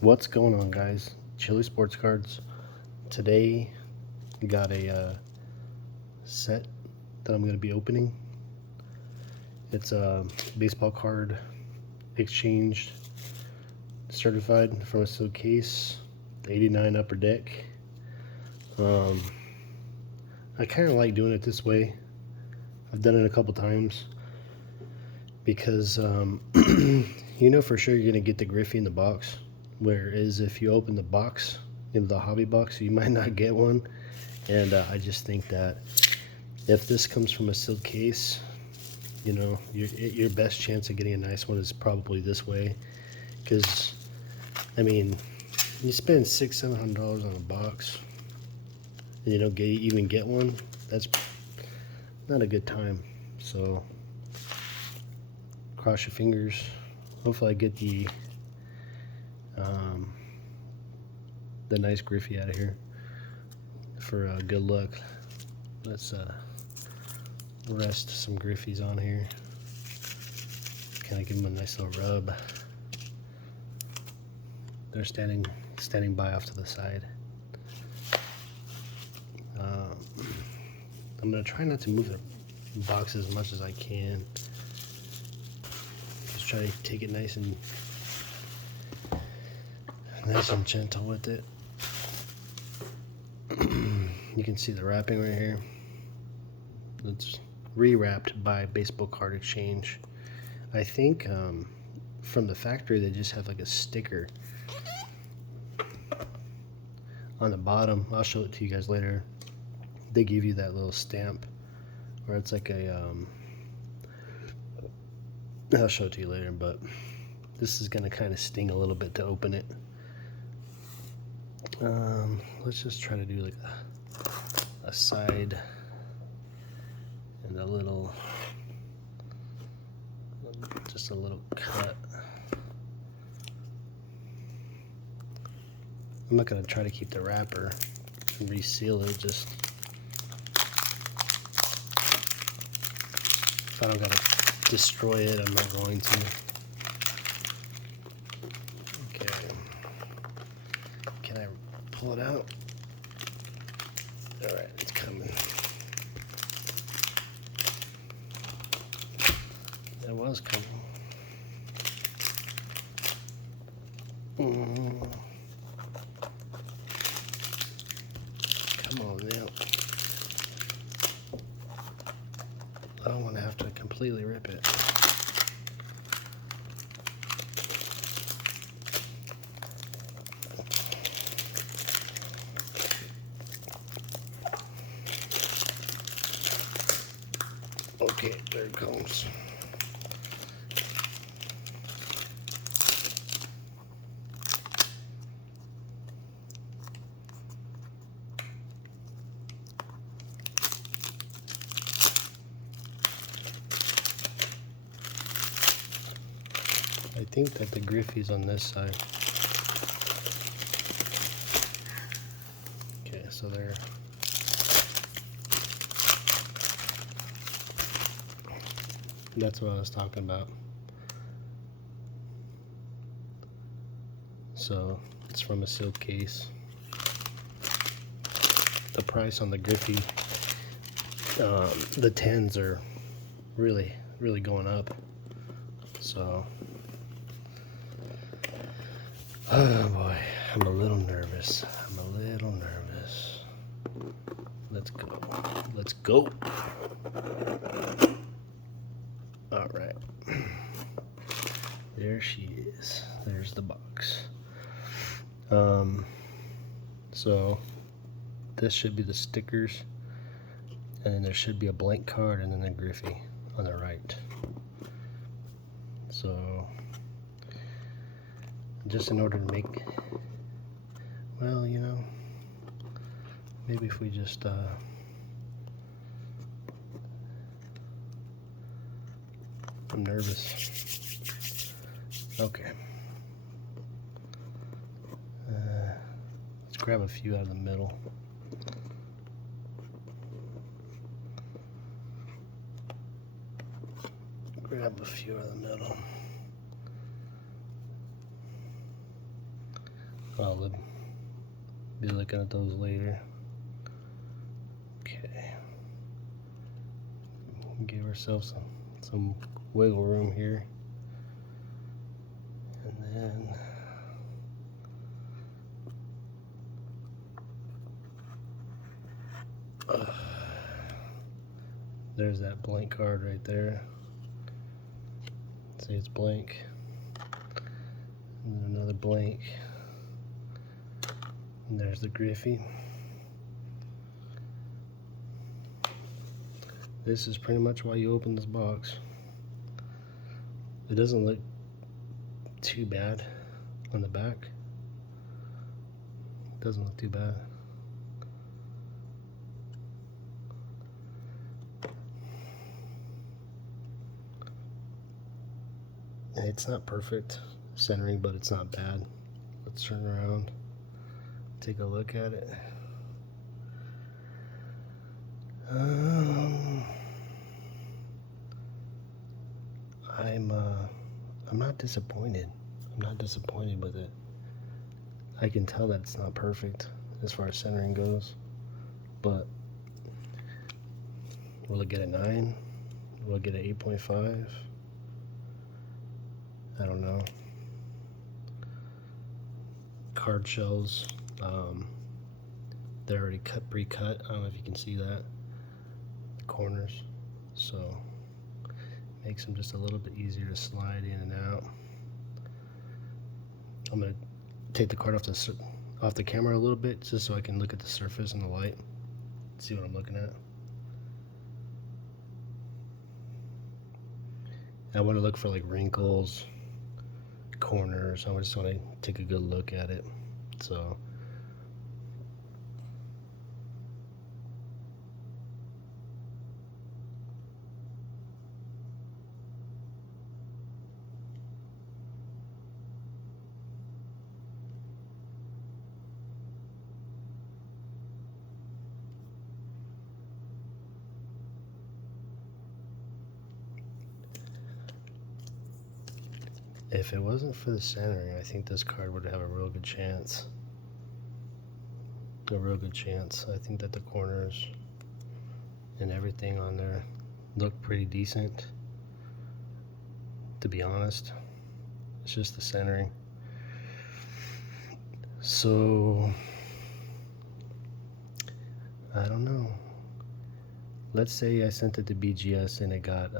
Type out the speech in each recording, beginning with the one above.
What's going on, guys? Chili Sports Cards. Today, got a set that I'm going to be opening. It's a baseball card exchanged, certified from a sealed case, 89 Upper Deck. I kind of like doing it this way. I've done it a couple times because you know for sure you're going to get the Griffey in the box. Whereas if you open the box, the hobby box, you might not get one. And I just think that if this comes from a sealed case, your best chance of getting a nice one is probably this way. Because, I mean, you spend $600-700 on a box and you don't even get one, that's not a good time. So, cross your fingers. Hopefully I get the nice Griffey out of here for good luck. Let's rest some Griffies on here. Kind of give them a nice little rub. They're standing by off to the side. I'm gonna try not to move the box as much as I can. Just try to take it nice and gentle with it. You can see the wrapping right here. It's rewrapped by Baseball Card Exchange. I think from the factory they just have like a sticker on the bottom. I'll show it to you guys later. They give you that little stamp, or it's like a I'll show it to you later, but this is gonna kind of sting a little bit to open it. Let's just try to do like a side and just a little cut. I'm not gonna try to keep the wrapper and reseal it. Just if I don't gotta destroy it, I'm not going to. Okay. Can I pull it out? Alright, it's coming. It was coming. Come on now. I don't want to have to completely rip it. Okay, there it comes. I think that the Griffey's on this side. Okay, so there. That's what I was talking about. So it's from a sealed case. The price on the Griffey, the 10s are really going up. So, oh boy, I'm a little nervous. Let's go. Let's go. All right. There she is. There's the box. So this should be the stickers, and then there should be a blank card and then a Griffey on the right. So just in order to make, well, maybe if we just I'm nervous. Okay. Let's grab a few out of the middle. Grab a few out of the middle. I'll be looking at those later. Okay. Give ourselves some wiggle room here. And then there's that blank card right there. See, it's blank. And then another blank. And there's the Griffey. This is pretty much why you open this box. It doesn't look too bad on the back. It doesn't look too bad. It's not perfect centering, but it's not bad. Let's turn around, take a look at it. I'm not disappointed. I'm not disappointed with it. I can tell that it's not perfect as far as centering goes, but will it get a 9? Will it get an 8.5? I don't know. Card shells, they're already pre-cut. I don't know if you can see that, the corners, so makes them just a little bit easier to slide in and out. I'm gonna take the card off the camera a little bit just so I can look at the surface and the light, see what I'm looking at. I want to look for like wrinkles, corners. I just want to take a good look at it. So if it wasn't for the centering, I think this card would have a real good chance. A real good chance. I think that the corners and everything on there look pretty decent, to be honest. It's just the centering. So I don't know. Let's say I sent it to BGS and it got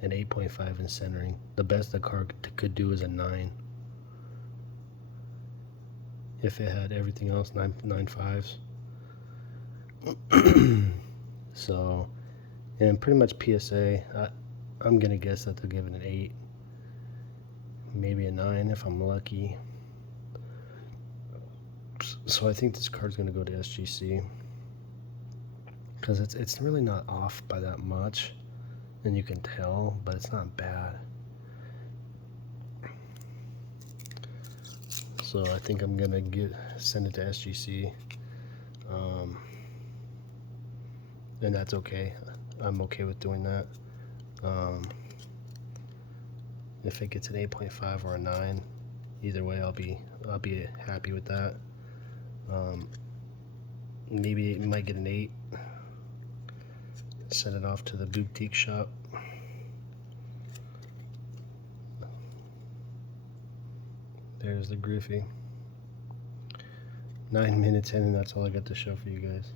an 8.5 in centering. The best the card could do is a 9. If it had everything else, 9.5s. So, and pretty much PSA, I'm gonna guess that they'll give it an 8, maybe a 9 if I'm lucky. So I think this card's gonna go to SGC because it's really not off by that much, and you can tell, but it's not bad. So I think I'm gonna send it to SGC, and that's okay. I'm okay with doing that. If it gets an 8.5 or a 9, either way, I'll be happy with that. Maybe it might get an 8. Send it off to the boutique shop. There's the Griffey. 9 minutes in, and that's all I got to show for you guys.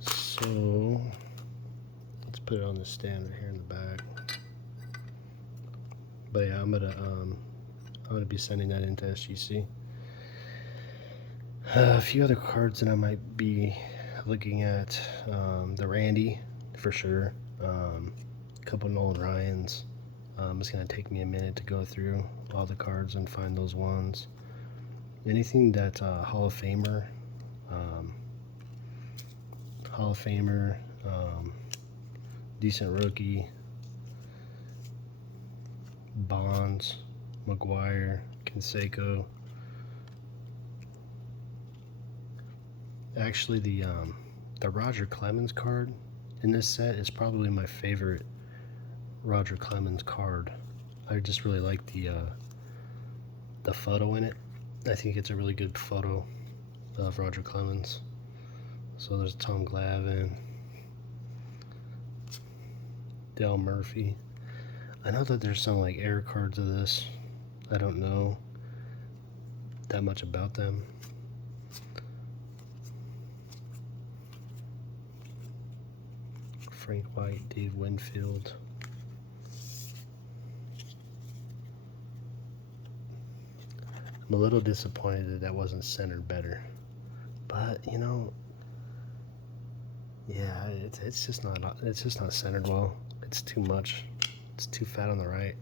So let's put it on the stand right here in the back. But yeah, I'm gonna be sending that into SGC. A few other cards that I might be looking at, the Randy for sure. A couple Nolan Ryans. It's gonna take me a minute to go through all the cards and find those ones. Anything that's Hall of Famer, decent rookie, Bonds, McGuire, Canseco. Actually, the Roger Clemens card in this set is probably my favorite Roger Clemens card. I just really like the photo in it. I think it's a really good photo of Roger Clemens. So there's Tom Glavine, Dale Murphy. I know that there's some like air cards of this. I don't know that much about them. Frank White, Dave Winfield. I'm a little disappointed that that wasn't centered better, but you know, yeah, it's just not centered well. It's too much. It's too fat on the right.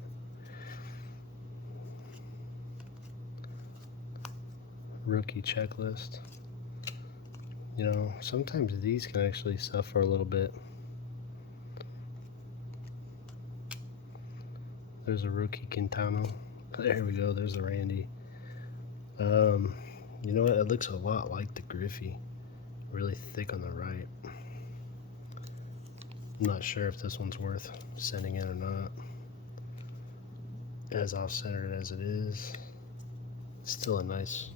Rookie checklist. You know, sometimes these can actually suffer a little bit. There's a rookie Quintano. There we go. There's a Randy. You know what? It looks a lot like the Griffey. Really thick on the right. I'm not sure if this one's worth sending in or not. As off-centered as it is, it's still a nice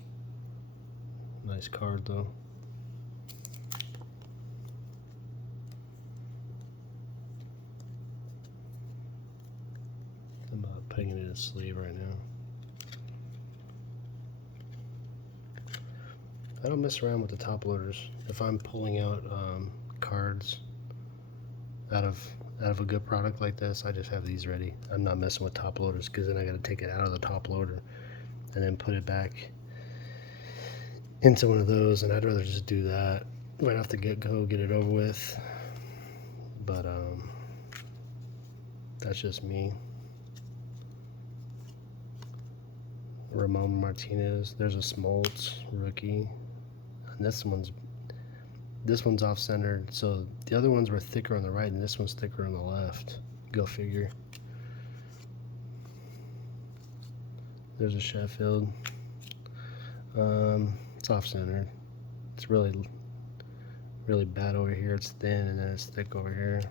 card though. I'm putting it in a sleeve right now. I don't mess around with the top loaders. If I'm pulling out cards out of a good product like this, I just have these ready. I'm not messing with top loaders because then I got to take it out of the top loader and then put it back into one of those, and I'd rather just do that right off the get-go, get it over with. But that's just me. Ramon Martinez. There's a Smoltz rookie, and this one's off-centered. So the other ones were thicker on the right, and this one's thicker on the left. Go figure. There's a Sheffield. It's off-centered. It's really bad over here. It's thin, and then it's thick over here.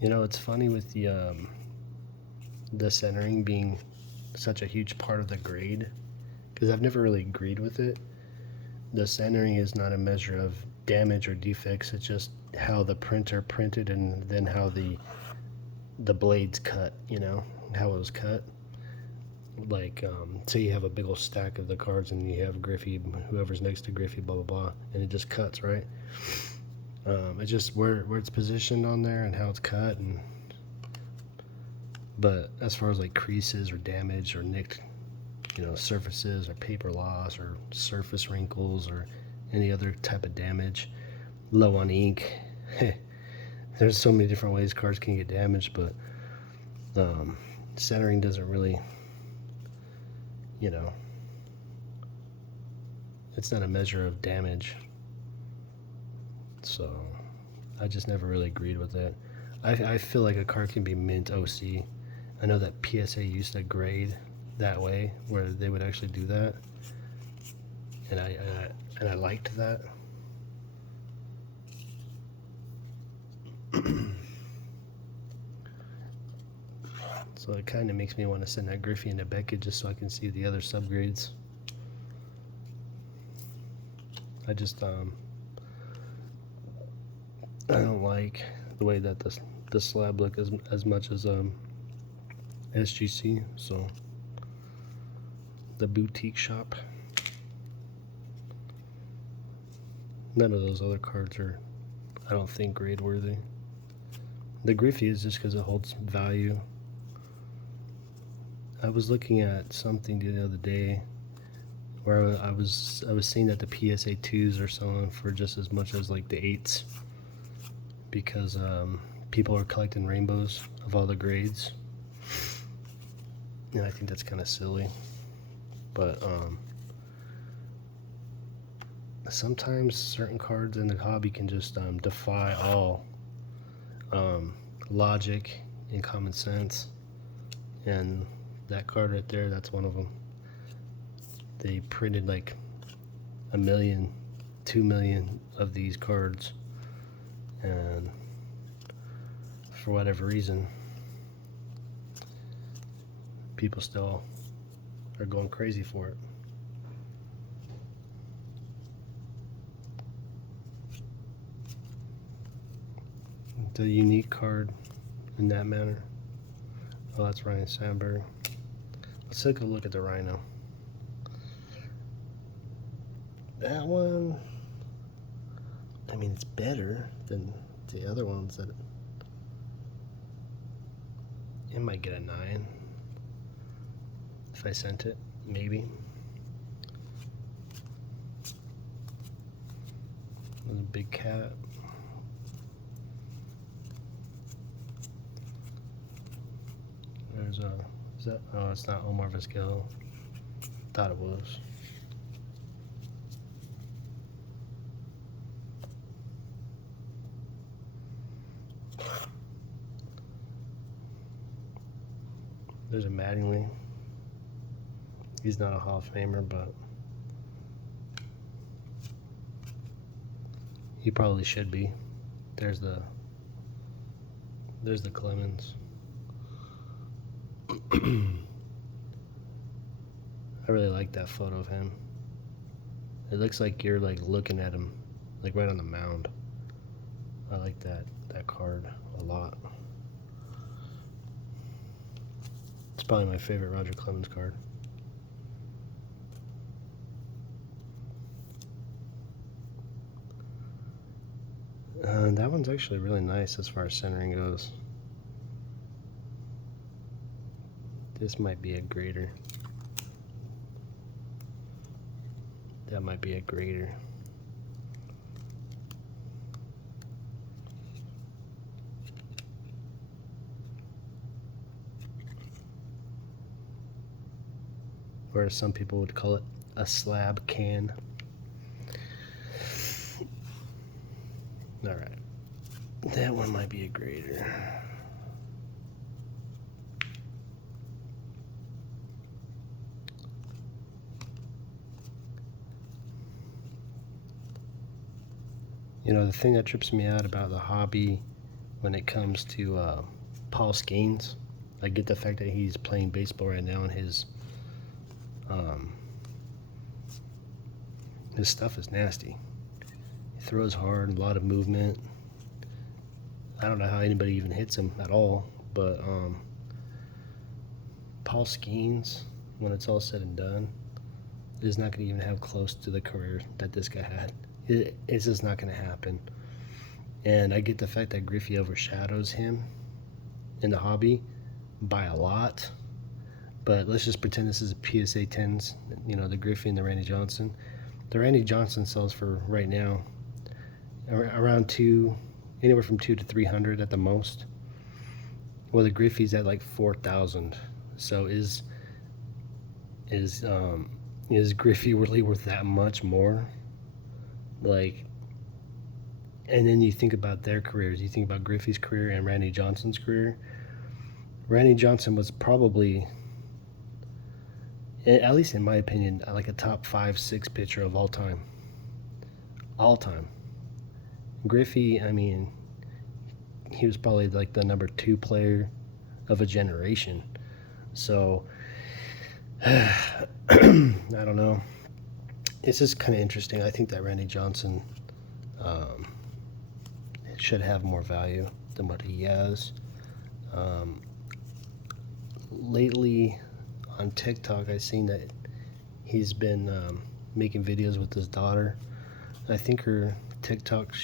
You know, it's funny with the centering being such a huge part of the grade, because I've never really agreed with it. The centering is not a measure of damage or defects. It's just how the printer printed and then how the blades cut, you know, how it was cut. Like, say you have a big old stack of the cards and you have Griffey, whoever's next to Griffey, blah, blah, blah, and it just cuts, right? It's just where it's positioned on there and how it's cut. But as far as like creases or damage or nicked, you know, surfaces or paper loss or surface wrinkles or any other type of damage, low on ink, there's so many different ways cards can get damaged, but centering doesn't really, you know, it's not a measure of damage. So I just never really agreed with it. I feel like a card can be mint OC. I know that PSA used to grade that way, where they would actually do that, and I liked that. So it kind of makes me want to send that Griffey into Beckett just so I can see the other subgrades. I just I don't like the way that the slab look as much as SGC. So the boutique shop. None of those other cards are, I don't think, grade worthy. The Griffey is just because it holds value. I was looking at something the other day where I was seeing that the PSA 2s are selling for just as much as like the 8s, because people are collecting rainbows of all the grades, and I think that's kind of silly. But sometimes certain cards in the hobby can just defy all logic and common sense, and that card right there, that's one of them. They printed like 1 million 2 million of these cards, and for whatever reason, people still are going crazy for it. The unique card in that manner. Oh, that's Ryan Sandberg. Let's take a look at the Rhino. That one, I mean, it's better than the other ones. That it might get a 9 if I sent it, maybe. There's a big cat. There's a, is that, oh, it's not Omar Vizquel. Thought it was. There's a Mattingly. He's not a Hall of Famer, but he probably should be. There's the Clemens. I really like that photo of him. It looks like you're like looking at him, like right on the mound. I like that card a lot. It's probably my favorite Roger Clemens card. That one's actually really nice as far as centering goes. This might be a grader. That might be a grader. Or as some people would call it, a slab can. All right, that one might be a grader. You know, the thing that trips me out about the hobby when it comes to Paul Skeens, I get the fact that he's playing baseball right now and his stuff is nasty. He throws hard, a lot of movement. I don't know how anybody even hits him at all, but Paul Skeens, when it's all said and done, is not going to even have close to the career that this guy had. It's just not going to happen. And I get the fact that Griffey overshadows him in the hobby by a lot. But let's just pretend this is a PSA 10s, you know, the Griffey and the Randy Johnson. The Randy Johnson sells for right now around anywhere from 200 to 300 at the most. Well, the Griffey's at like 4,000. So is Griffey really worth that much more? Like, and then you think about their careers. You think about Griffey's career and Randy Johnson's career. Randy Johnson was probably, at least in my opinion, like a top 5-6 pitcher of all time. All time. Griffey, I mean, he was probably like the number 2 player of a generation. So, I don't know. It's just kind of interesting. I think that Randy Johnson should have more value than what he has. Lately on TikTok, I've seen that he's been making videos with his daughter. I think her TikTok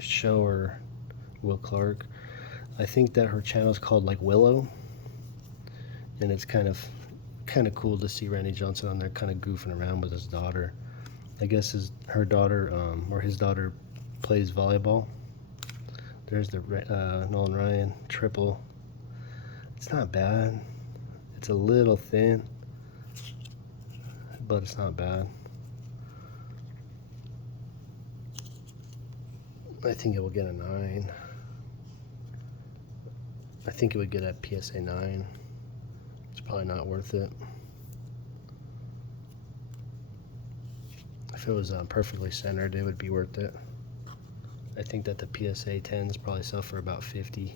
show, or Will Clark, I think that her channel is called like Willow, and it's kind of cool to see Randy Johnson on there kind of goofing around with his daughter. I guess his daughter plays volleyball. There's the Nolan Ryan triple. It's not bad. It's a little thin, but it's not bad. I think it will get a 9. I think it would get a PSA 9. It's probably not worth it. if it was perfectly centered, it would be worth it. I think that the PSA 10s probably sell for about 50.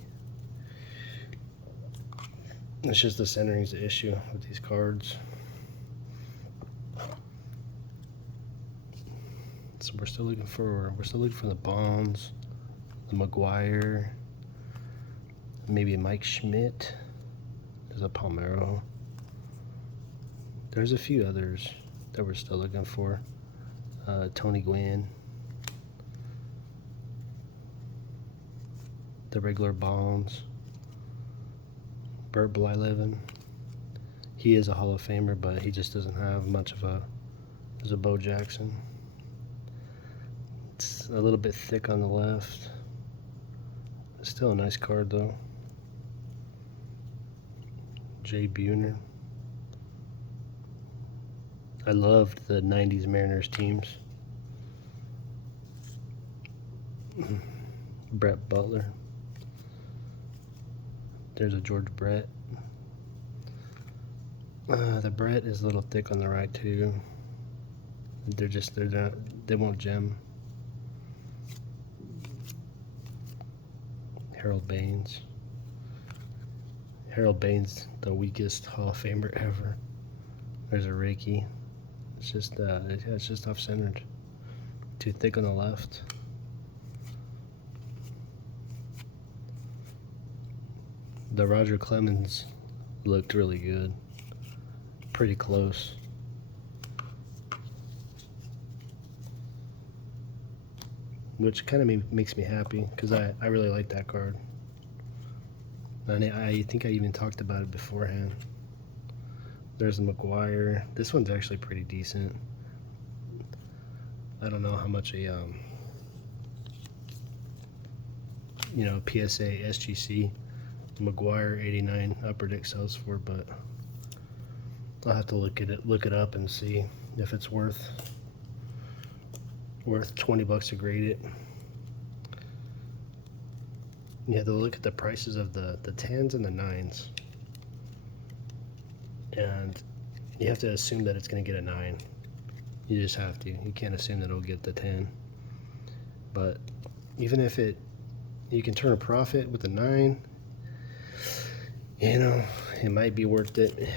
It's just the centering's the issue with these cards. So we're still looking for the Bonds, the McGuire, maybe Mike Schmidt. There's a Palmeiro. There's a few others that we're still looking for. Tony Gwynn. The regular Bonds. Bert Blyleven. He is a Hall of Famer, but he just doesn't have much of a as a Bo Jackson. It's a little bit thick on the left. It's still a nice card though. Jay Buhner. I loved the 90s Mariners teams. Brett Butler. There's a George Brett. The Brett is a little thick on the right too. They won't gem. Harold Baines. Harold Baines, the weakest Hall of Famer ever. There's a Reiki. It's just off-centered. Too thick on the left. The Roger Clemens looked really good. Pretty close. Which kind of makes me happy because I really like that card. And I think I even talked about it beforehand. There's a McGuire. This one's actually pretty decent. I don't know how much a PSA SGC McGuire 89 upper deck sells for, but I'll have to look it up and see if it's worth $20 to grade it. You have to look at the prices of the 10s and the 9s. And you have to assume that it's going to get a 9. You just have to. You can't assume that it'll get the 10. But even if you can turn a profit with the 9, it might be worth it.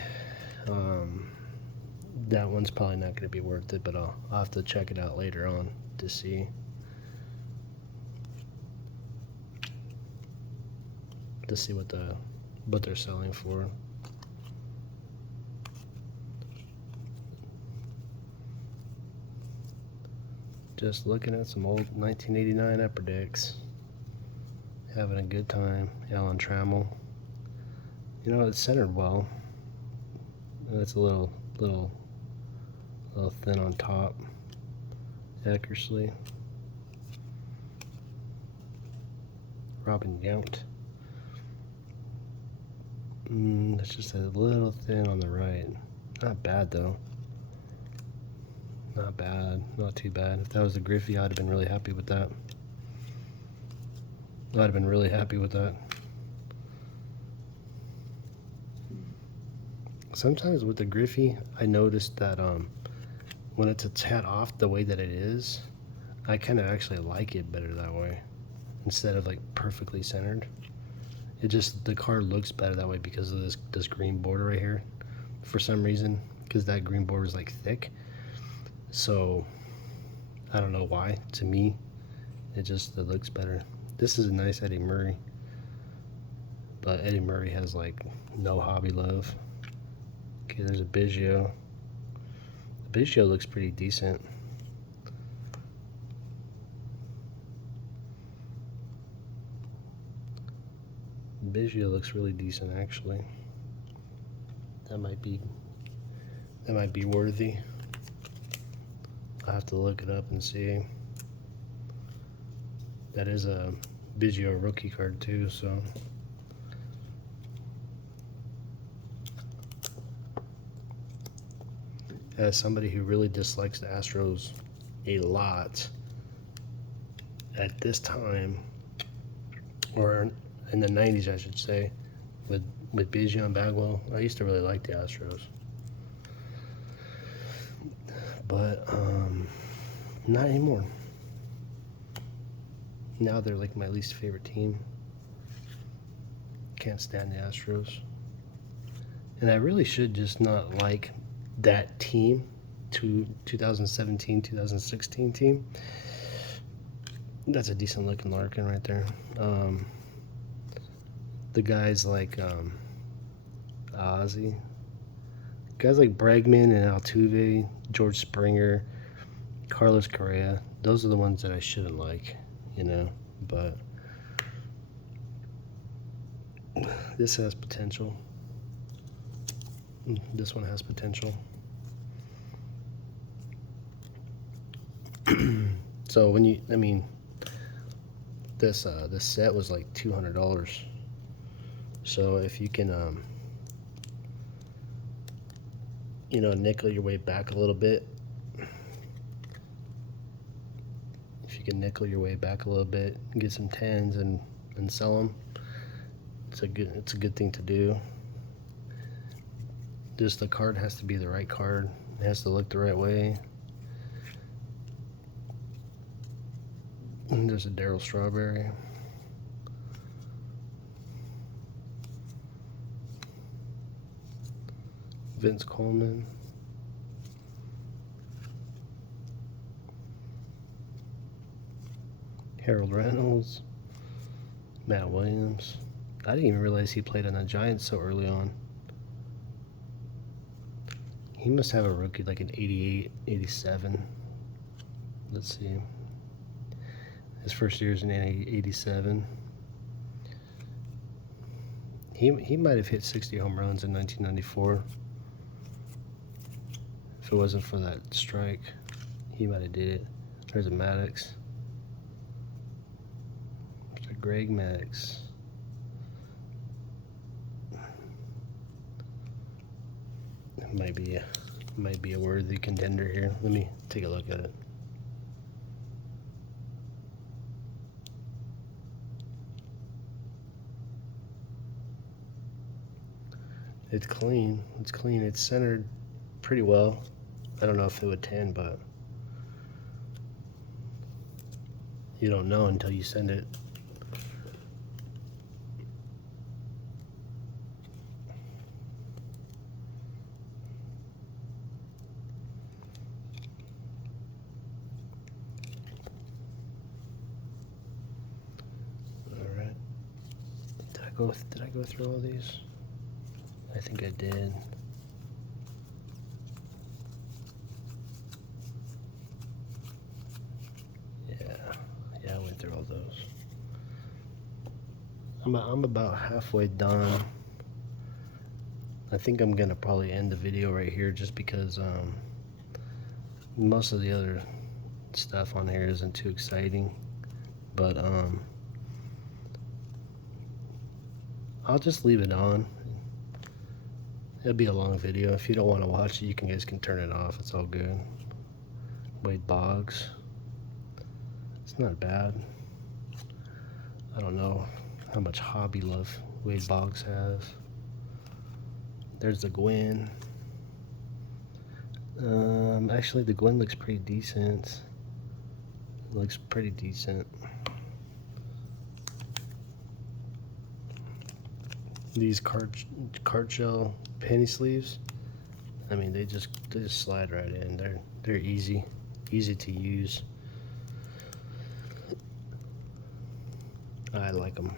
That one's probably not going to be worth it, but I'll have to check it out later on to see. What they're selling for. Just looking at some old 1989 upper decks. Having a good time. Alan Trammell. It's centered well. It's a little thin on top. Eckersley. Robin Yount. It's just a little thin on the right. Not bad though. Not bad. Not too bad. If that was a Griffey, I'd have been really happy with that. Sometimes with the Griffey, I noticed that when it's a tad off the way that it is, I kind of actually like it better that way instead of like perfectly centered. The card looks better that way because of this green border right here for some reason, because that green border is like thick. So I don't know why. To me, it looks better. This is a nice Eddie Murray, but Eddie Murray has like no hobby love. Okay, there's a Biggio. The Biggio looks pretty decent. Biggio looks really decent actually. That might be worthy. I'll have to look it up and see. That is a Biggio rookie card too, so as somebody who really dislikes the Astros a lot at this time, or in the 90s I should say, with Biggio and Bagwell, I used to really like the Astros. But Not anymore. Now they're like my least favorite team. Can't stand the Astros. And I really should just not like that team, 2017, 2016 team. That's a decent looking Larkin right there. The guys like Ozzy, guys like Bregman and Altuve, George Springer, Carlos Correa, those are the ones that I shouldn't like, you know, but this has potential. This one has potential. So when you, I mean, this set was like $200. So if you can, you know, nickel your way back a little bit. If you can nickel your way back a little bit, get some tens and sell them, it's a good thing to do. Just the card has to be the right card. It has to look the right way. And there's a Darryl Strawberry. Vince Coleman. Harold Reynolds. Matt Williams. I didn't even realize he played on the Giants so early on. He must have a rookie like an 88, 87. Let's see. His first year is in 87. He might have hit 60 home runs in 1994. If it wasn't for that strike, he might have did it. There's a Maddox. Mr. Greg Maddox. Might be a worthy contender here. Let me take a look at it. It's clean. It's clean. It's centered pretty well. I don't know if it would 10, but you don't know until you send it. Did I go through all these? I think I did. Yeah, I went through all those. I'm about halfway done. I think I'm gonna probably end the video right here just because most of the other stuff on here isn't too exciting, but I'll just leave it on. It'll be a long video. If you don't want to watch it, you guys can turn it off. It's all good. Wade Boggs. It's not bad. I don't know how much hobby love Wade Boggs has. There's the Gwyn. Actually, the Gwyn looks pretty decent. Looks pretty decent. These card shell penny sleeves, I mean, they just slide right in. They're easy to use. I like them.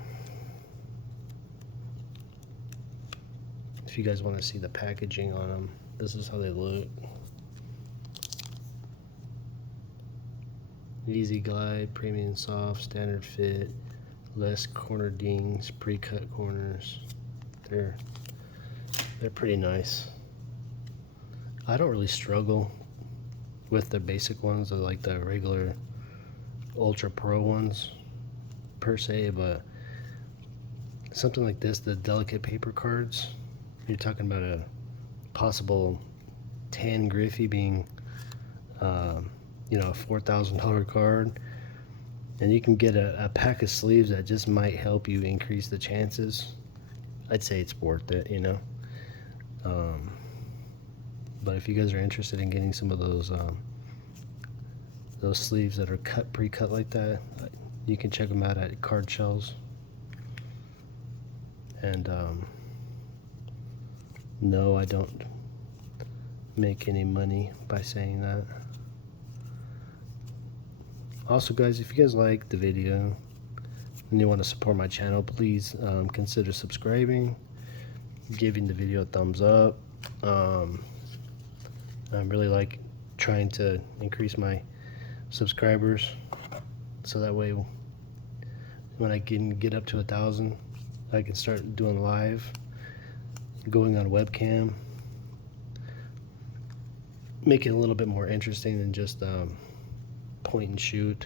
If you guys want to see the packaging on them, this is how they look. Easy glide, premium soft, standard fit, less corner dings, pre-cut corners. They're pretty nice. I don't really struggle with the basic ones, or like the regular Ultra Pro ones per se, but something like this, the delicate paper cards, you're talking about a possible tan Griffey being you know, a $4,000 card, and you can get a pack of sleeves that just might help you increase the chances. I'd say it's worth it, you know. But if you guys are interested in getting some of those those sleeves that are pre-cut like that. You can check them out at Card Shells. And no, I don't make any money by saying that. Also, guys, if you guys like the video and you want to support my channel, please consider subscribing, giving the video a thumbs up. I'm really like trying to increase my subscribers, so that way when I can get up to 1,000, I can start doing live, going on webcam, make it a little bit more interesting than just point and shoot.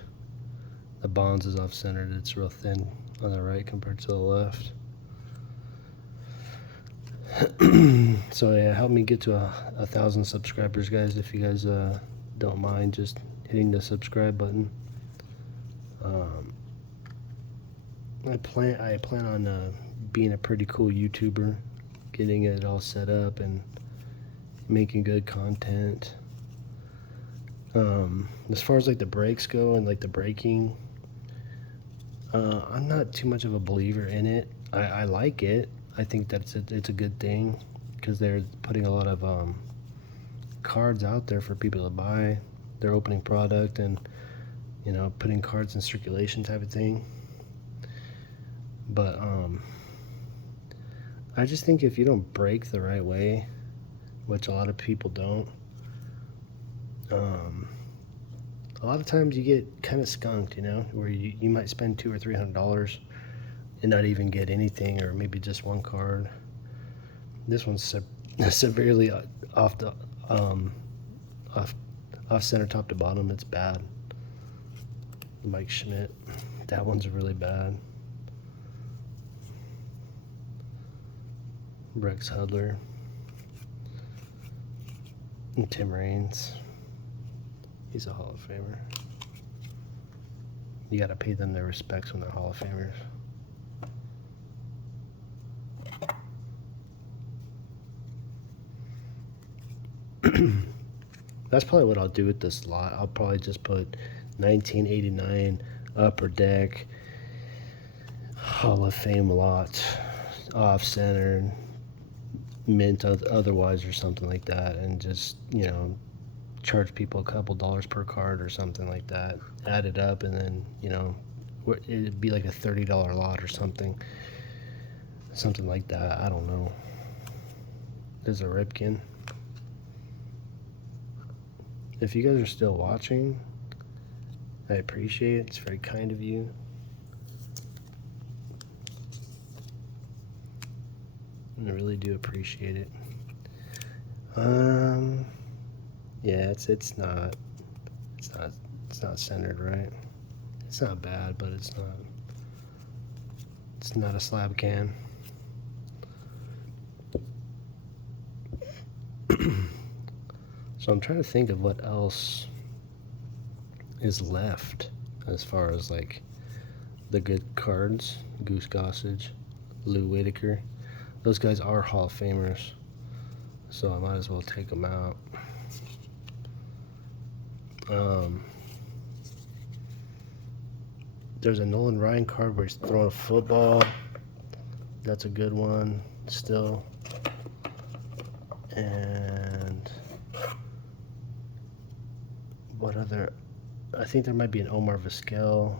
The bonds is off centered, it's real thin on the right compared to the left. So yeah, help me get to 1,000 subscribers, guys, if you guys don't mind just hitting the subscribe button. I plan on being a pretty cool YouTuber, getting it all set up and making good content. As far as like the brakes go and like the braking, I'm not too much of a believer in it. I like it. I think that it's a good thing because they're putting a lot of cards out there for people to buy. They're opening product and, you know, putting cards in circulation type of thing. But I just think if you don't brake the right way, which a lot of people don't, a lot of times you get kind of skunked, you know, where you might spend $200 or $300 and not even get anything, or maybe just one card. This one's severely off center top to bottom. It's bad. Mike Schmidt, that one's really bad. Rex Hudler and Tim Raines. He's a Hall of Famer. You gotta pay them their respects when they're Hall of Famers. That's probably what I'll do with this lot. I'll probably just put 1989 Upper Deck Hall of Fame lot, off-centered, mint otherwise or something like that, and just, you know, charge people a couple dollars per card or something like that. Add it up, and then, you know, it'd be like a $30 lot or something like that. I don't know. There's a Ripken. If you guys are still watching, I appreciate it. It's very kind of you. I really do appreciate it. Yeah, it's not centered right. It's not bad, but it's not a slab can. So I'm trying to think of what else is left as far as like the good cards. Goose Gossage, Lou Whitaker. Those guys are Hall of Famers, so I might as well take them out. There's a Nolan Ryan card where he's throwing a football. That's a good one still. And what other? I think there might be an Omar Vizquel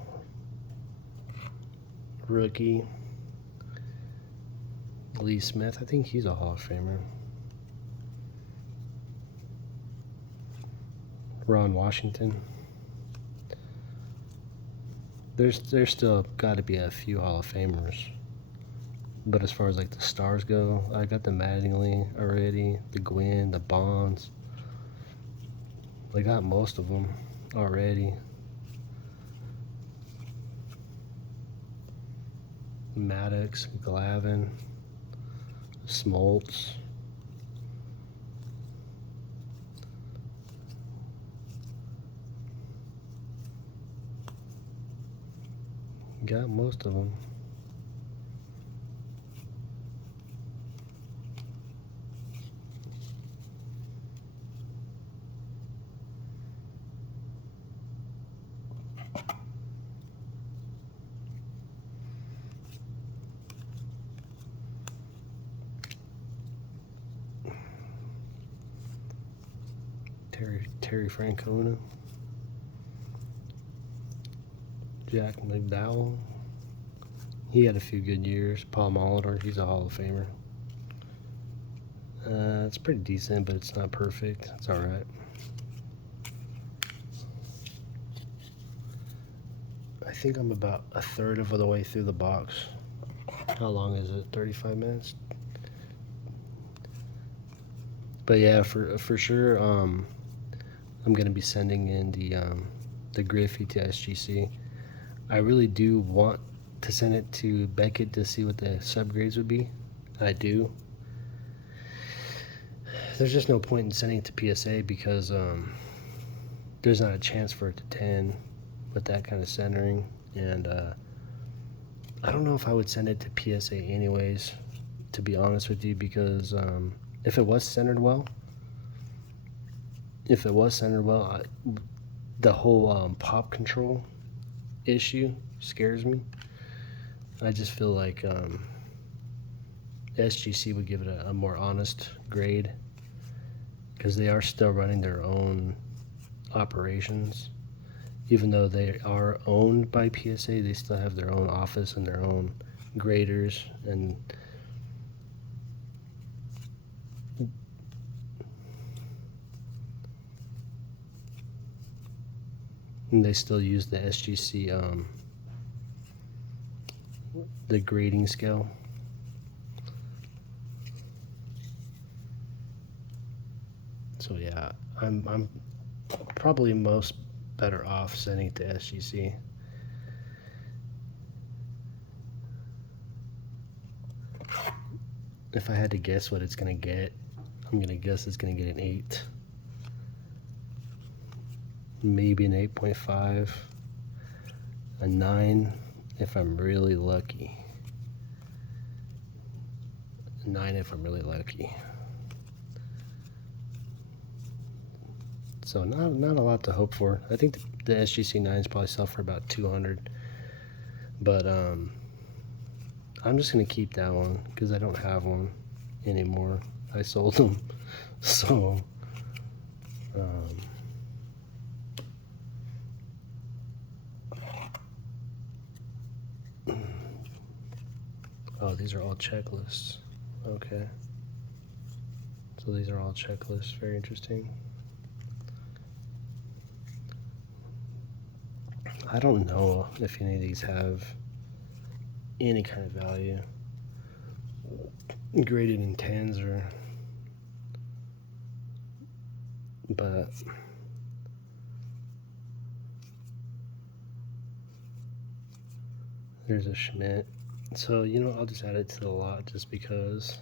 rookie. Lee Smith, I think he's a Hall of Famer. Ron Washington. There's still got to be a few Hall of Famers. But as far as like the stars go, I got the Mattingly already, the Gwynn, the Bonds. I got most of them already. Maddox, Glavin, Smoltz. Got most of them. Terry Francona, Jack McDowell. He had a few good years. Paul Molitor, he's a Hall of Famer. It's pretty decent, but it's not perfect. It's all right. I think I'm about a third of the way through the box. How long is it? 35 minutes? But yeah, for sure, I'm gonna be sending in the Griffey to SGC. I really do want to send it to Beckett to see what the subgrades would be. I do. There's just no point in sending it to PSA because there's not a chance for it to 10 with that kind of centering, and I don't know if I would send it to PSA anyways, to be honest with you, because if it was centered well, the whole pop control issue scares me. I just feel like SGC would give it a more honest grade because they are still running their own operations. Even though they are owned by PSA, they still have their own office and their own graders, and they still use the SGC, the grading scale. So yeah, I'm probably most better off sending it to SGC. If I had to guess what it's gonna get, I'm gonna guess it's gonna get an 8, maybe an 8.5, a 9 if I'm really lucky. 9 if I'm really lucky. So not a lot to hope for. I think the SGC 9s probably sell for about 200, but I'm just gonna keep that one because I don't have one anymore. I sold them, so oh, these are all checklists. Okay, so these are all checklists. Very interesting. I don't know if any of these have any kind of value graded in 10s or, but there's a Schmidt. So, you know, I'll just add it to the lot just because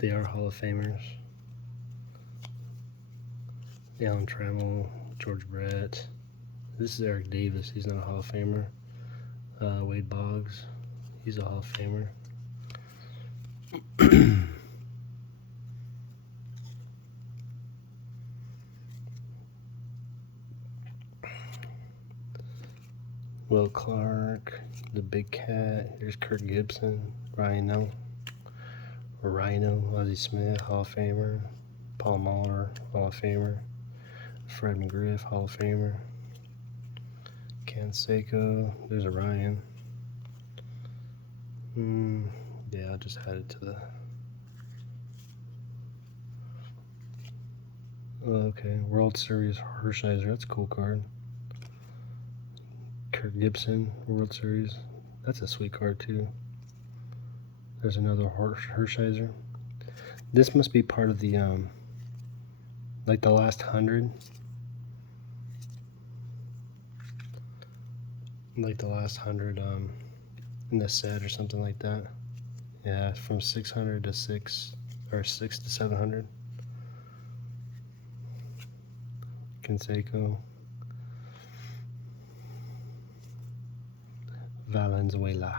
they are Hall of Famers. Alan Trammell, George Brett. This is Eric Davis. He's not a Hall of Famer. Wade Boggs. He's a Hall of Famer. Will Clark, the Big Cat. Here's Kirk Gibson, Rhino, Ozzie Smith, Hall of Famer. Paul Molitor, Hall of Famer. Fred McGriff, Hall of Famer. Canseco, there's a Ryan. Yeah, I'll just add it to the. Okay, World Series Hershiser, that's a cool card. Kirk Gibson, World Series, that's a sweet card too. There's another Hershiser. This must be part of the like the last 100. Like the last 100 in the set or something like that. Yeah, from 600 to 6 to 700. Canseco. Valenzuela.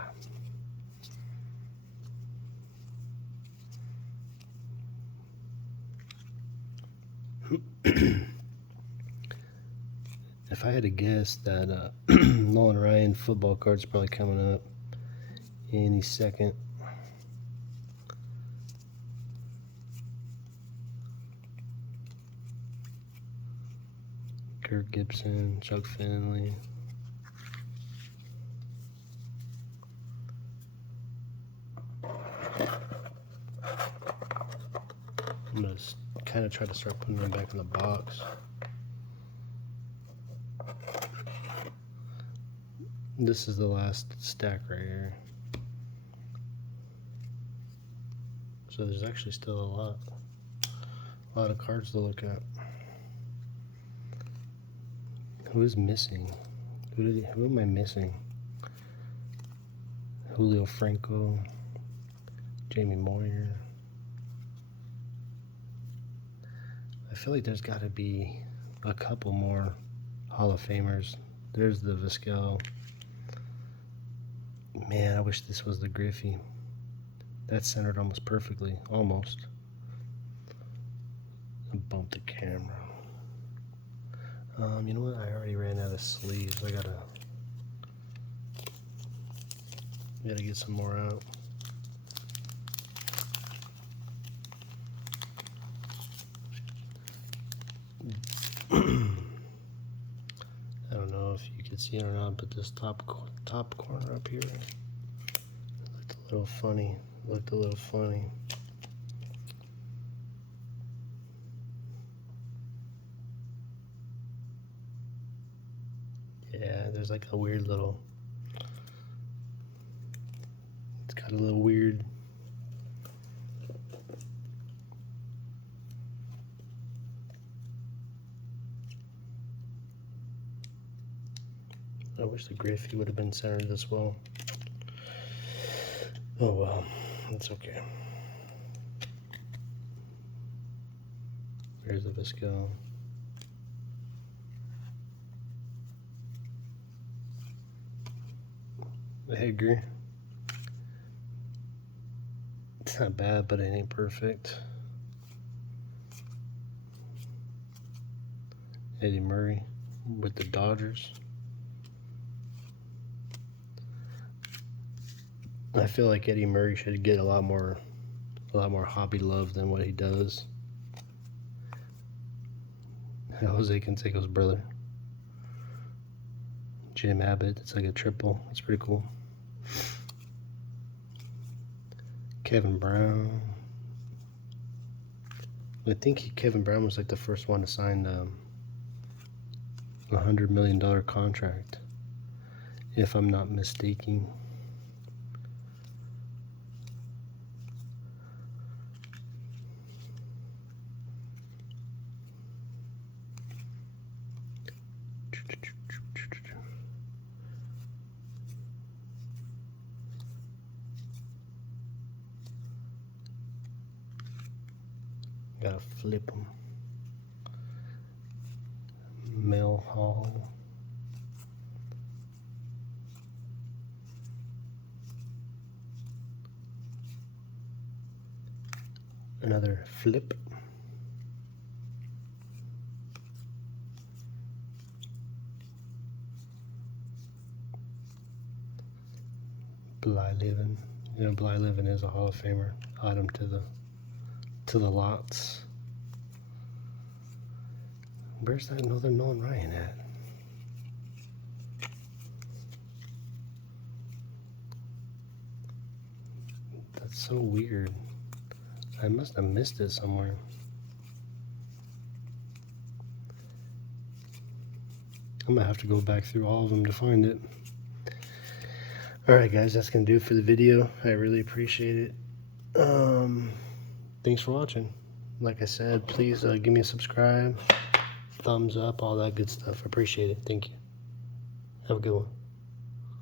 If I had to guess, that Nolan Ryan football card's probably coming up any second. Kirk Gibson, Chuck Finley. I'm going to kind of try to start putting them back in the box. This is the last stack right here. So there's actually still a lot of cards to look at. Who is missing? Who am I missing? Julio Franco, Jamie Moyer. I feel like there's got to be a couple more Hall of Famers. There's the Vizquel. Man, I wish this was the Griffey. That's centered almost perfectly. Almost. I bumped the camera. You know what? I already ran out of sleeves. I gotta get some more out. I don't know if you can see it or not, but this top corner up here looked a little funny. Yeah, there's like a weird little. It's got a little weird. I wish the Griffey would have been centered as well. Oh well, it's okay. There's the Vizquel. The Edgar. It's not bad, but it ain't perfect. Eddie Murray with the Dodgers. I feel like Eddie Murray should get a lot more hobby love than what he does. Jose Canseco's brother. Jim Abbott, it's like a triple. It's pretty cool. Kevin Brown. I think Kevin Brown was like the first one to sign a $100 million contract, if I'm not mistaken. Gotta flip them. Mel Hall. Another flip. Blyleven. You know, Blyleven is a Hall of Famer. Add him to the lots. Where's that Northern Nolan Ryan at? That's so weird. I must have missed it somewhere. I'm gonna have to go back through all of them to find it. Alright guys, that's gonna do it for the video. I really appreciate it. Thanks for watching. Like I said, please give me a subscribe, thumbs up, all that good stuff. I appreciate it. Thank you. Have a good one.